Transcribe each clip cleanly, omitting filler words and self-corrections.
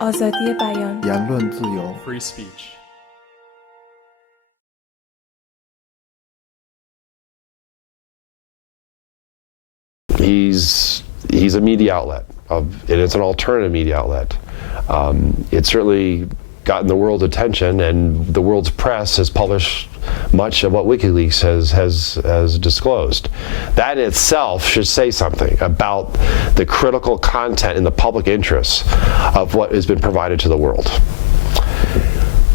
آزادی بیان، 言论自由， free speech. He's a media outlet, and it's an alternative media outlet. It's certainly gotten the world's attention, and the world's press has published much of what Wikileaks has disclosed. That in itself should say something about the critical content in the public interest of what has been provided to the world.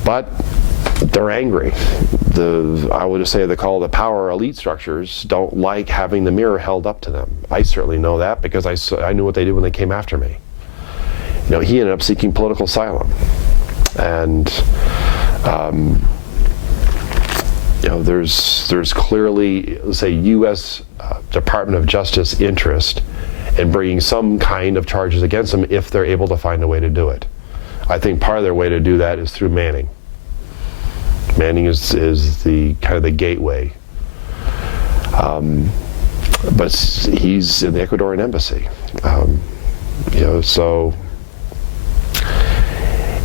But they're angry. I would just say they call the power elite structures don't like having the mirror held up to them. I certainly know that because I knew what they did when they came after me. You know, he ended up seeking political asylum, and you know, there's clearly, let's say, U.S. Department of Justice interest in bringing some kind of charges against them if they're able to find a way to do it. I think part of their way to do that is through Manning. Manning is the kind of the gateway, but he's in the Ecuadorian embassy. You know, so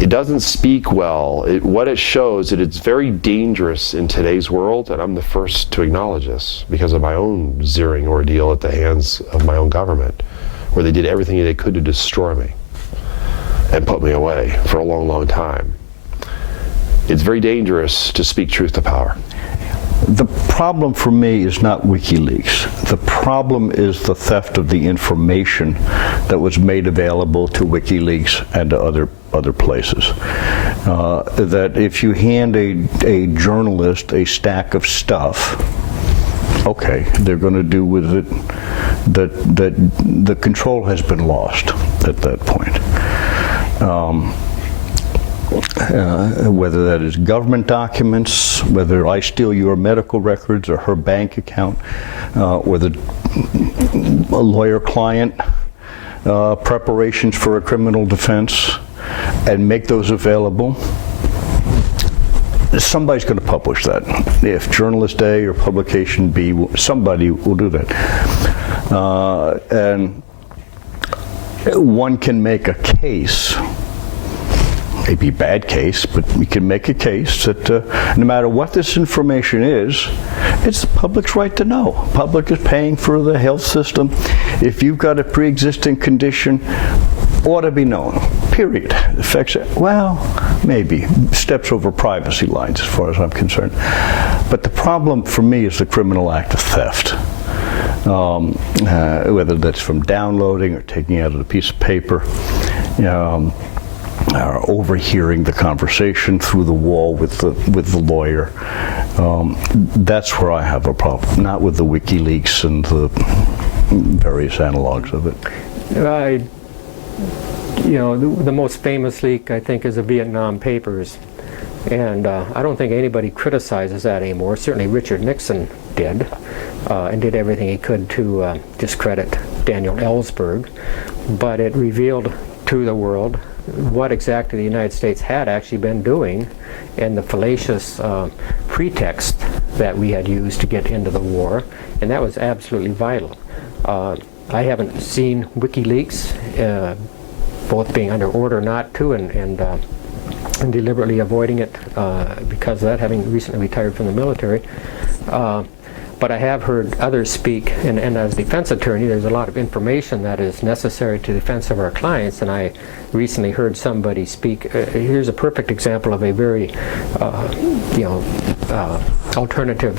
it doesn't speak well. What it shows that it's very dangerous in today's world, and I'm the first to acknowledge this because of my own zeroing ordeal at the hands of my own government, where they did everything they could to destroy me and put me away for a long, long time. It's very dangerous to speak truth to power. The problem for me is not WikiLeaks. The problem is the theft of the information that was made available to WikiLeaks and to other places. That if you hand a journalist a stack of stuff, okay, they're going to do with it that the control has been lost at that point. Whether that is government documents, whether I steal your medical records or her bank account, whether a lawyer-client preparations for a criminal defense, and make those available, somebody's going to publish that. If Journalist A or Publication B, somebody will do that. And one can make a case, maybe a bad case, but we can make a case that no matter what this information is, it's the public's right to know. Public is paying for the health system. If you've got a pre-existing condition, ought to be known, period. Affects it, well, maybe. Steps over privacy lines as far as I'm concerned. But the problem for me is the criminal act of theft. Whether that's from downloading or taking out a piece of paper, or overhearing the conversation through the wall with the lawyer. That's where I have a problem, not with the WikiLeaks and the various analogs of it. You know, the most famous leak, I think, is the Vietnam Papers. And I don't think anybody criticizes that anymore. Certainly Richard Nixon did, and did everything he could to discredit Daniel Ellsberg. But it revealed to the world what exactly the United States had actually been doing and the fallacious pretext that we had used to get into the war, and that was absolutely vital. I haven't seen WikiLeaks, both being under order not to and deliberately avoiding it because of that, having recently retired from the military. But I have heard others speak, and as a defense attorney, there's a lot of information that is necessary to the defense of our clients, and I recently heard somebody speak. Here's a perfect example of a very, alternative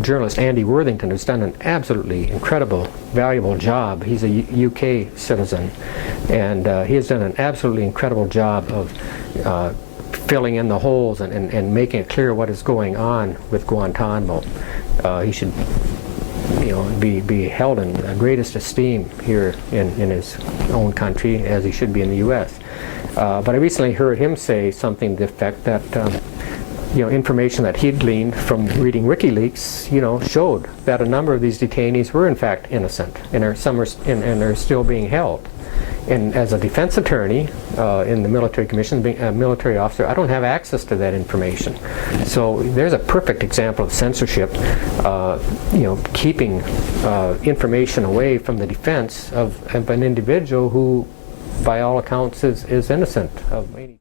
journalist, Andy Worthington, who's done an absolutely incredible, valuable job. He's a UK citizen, and he has done an absolutely incredible job of filling in the holes and making it clear what is going on with Guantanamo. He should, be held in the greatest esteem here in his own country, as he should be in the U.S. But I recently heard him say something to the effect that, information that he'd gleaned from reading WikiLeaks, showed that a number of these detainees were in fact innocent, and are still being held. And as a defense attorney in the military commission, being a military officer, I don't have access to that information. So there's a perfect example of censorship, keeping information away from the defense of an individual who by all accounts, is innocent of any.